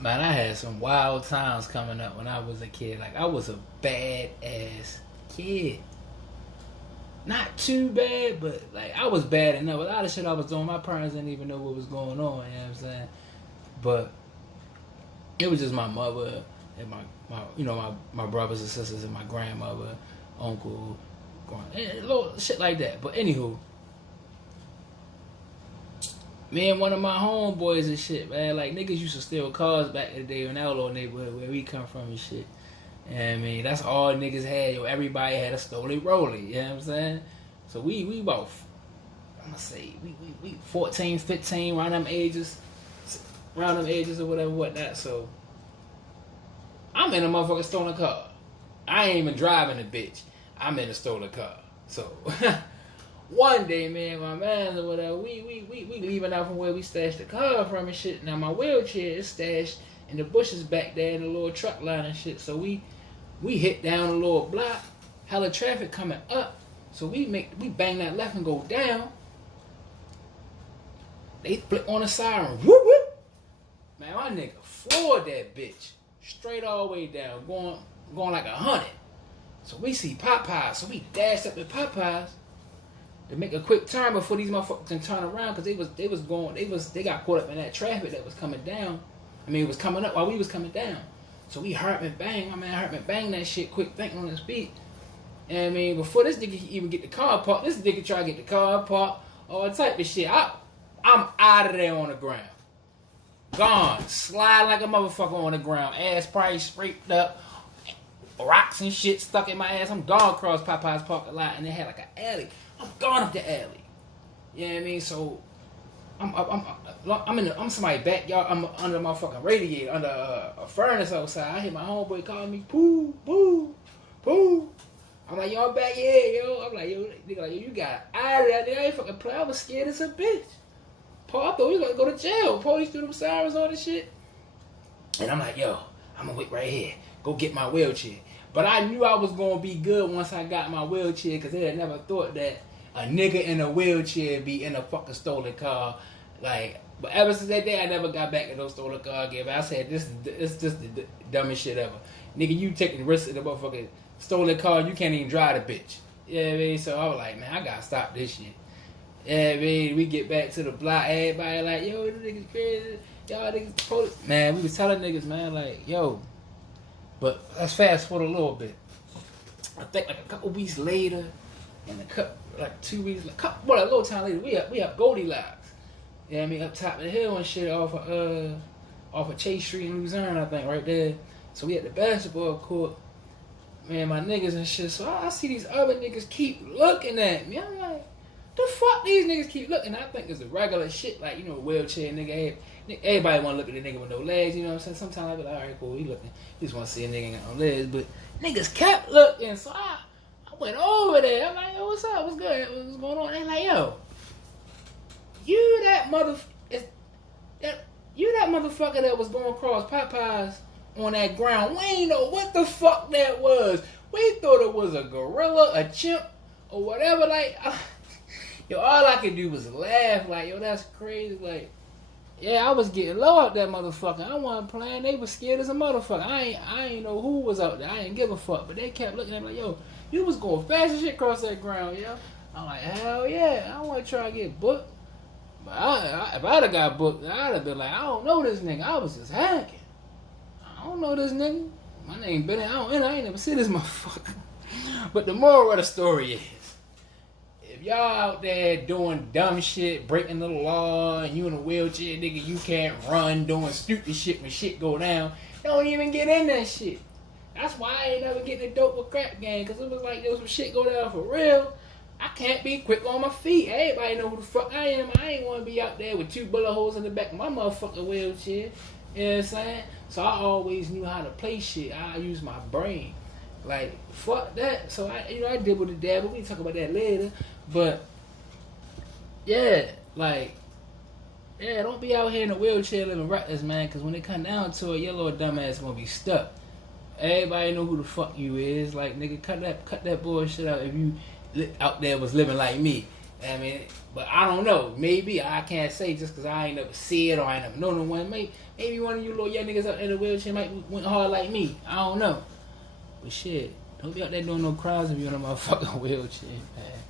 Man, I had some wild times coming up when I was a kid. Like, I was a bad ass kid. Not too bad, but like I was bad enough. A lot of shit I was doing, my parents didn't even know what was going on, you know what I'm saying? But it was just my mother and my brothers and sisters and my grandmother, uncle, and little shit like that. But anywho, me and one of my homeboys and shit, man, like niggas used to steal cars back in the day in our little neighborhood where we come from and shit. And I mean, that's all niggas had. Yo, everybody had a stolen rollie, you know what I'm saying? So we about, I'm gonna say, we 14, 15, around them ages or whatever, whatnot. So I'm in a motherfucking stolen car. I ain't even driving the bitch. I'm in a stolen car. So one day, man, my man or whatever, we leaving out from where we stashed the car from and shit. Now my wheelchair is stashed in the bushes back there in the little truck line and shit. So we hit down a little block, hella traffic coming up. So we bang that left and go down. They flip on the siren, whoop whoop. Man, my nigga floored that bitch straight all the way down, going like 100. So we see Popeyes, so we dashed up to Popeyes to make a quick turn before these motherfuckers can turn around, because they got caught up in that traffic that was coming down. I mean, it was coming up while we was coming down. So we hurt and bang. My man hurt and bang that shit quick, thinking on his feet. And I mean, before this nigga even get the car parked, this nigga try to get the car parked, all type of shit. I'm out of there on the ground. Gone. Slide like a motherfucker on the ground. Ass probably scraped up. Rocks and shit stuck in my ass. I'm gone across Popeye's parking lot, and they had like an alley. I'm gone up the alley. You know what I mean? So I'm somebody's backyard. I'm under my fucking radiator, under a furnace outside. I hear my homeboy calling me, poo, poo, poo. I'm like, yo, I'm back here, yo. I'm like, yo, nigga, like, yo, you got out of there. Nigga, I ain't fucking play. I was scared as a bitch. Paul, I thought we was gonna go to jail. Police threw them sirens on this shit. And I'm like, yo, I'm gonna wait right here. Go get my wheelchair. But I knew I was gonna be good once I got my wheelchair, because they had never thought that a nigga in a wheelchair be in a fucking stolen car. Like, but ever since that day, I never got back in those stolen car again. But I said, this is just the dumbest shit ever. Nigga, you taking the risk of the motherfucking stolen car, you can't even drive the bitch. You know what I mean? So I was like, man, I gotta stop this shit. Yeah, man, we get back to the block, everybody like, yo, this niggas crazy. Y'all niggas police. Man, we was telling niggas, man, like, yo. But let's fast forward a little bit. I think like a couple weeks later, and like 2 weeks, a little time later, we up Goldilocks. You know what I mean? Up top of the hill and shit off of Chase Street in Luzerne, I think, right there. So we at the basketball court. Man, my niggas and shit. So I see these other niggas keep looking at me. I'm like, the fuck these niggas keep looking? I think it's a regular shit, like, you know, wheelchair nigga. Everybody want to look at a nigga with no legs, you know what I'm saying? Sometimes I be like, all right, cool, he looking. He just want to see a nigga ain't got no legs. But niggas kept looking, so I went over there. I'm like, yo, what's up? What's good? What's going on? They like, yo, you that motherfucker that was going across Popeyes on that ground. We ain't know what the fuck that was. We thought it was a gorilla, a chimp, or whatever. Like, yo, all I could do was laugh. Like, yo, that's crazy. Like, yeah, I was getting low out that motherfucker. I wasn't playing. They was scared as a motherfucker. I ain't know who was out there. I ain't give a fuck. But they kept looking at me like, yo, you was going fast as shit across that ground, yo. I'm like, hell yeah. I want to try to get booked. But if I'd have got booked, I'd have been like, I don't know this nigga. I was just hacking. I don't know this nigga. My name Benny. I ain't never seen this motherfucker. But the moral of the story is, if y'all out there doing dumb shit, breaking the law, and you in a wheelchair, nigga, you can't run, doing stupid shit when shit go down, don't even get in that shit. That's why I ain't never getting a dope with crack game, because it was like, there was some shit go down for real. I can't be quick on my feet. Everybody know who the fuck I am. I ain't want to be out there with 2 bullet holes in the back of my motherfucking wheelchair. You know what I'm saying? So I always knew how to play shit. I use my brain. Like, fuck that. So I did with the dad, but we can talk about that later. But yeah, like, yeah, don't be out here in a wheelchair living reckless, man, because when it come down to it, your little dumb ass gonna be stuck. Everybody know who the fuck you is. Like, nigga, cut that bullshit out if you out there was living like me. I mean, but I don't know. Maybe I can't say just because I ain't never see it or I ain't never know no one. Maybe one of you little young niggas up in the wheelchair might went hard like me. I don't know. But shit, don't be out there doing no crowds if you in a motherfucking wheelchair, man.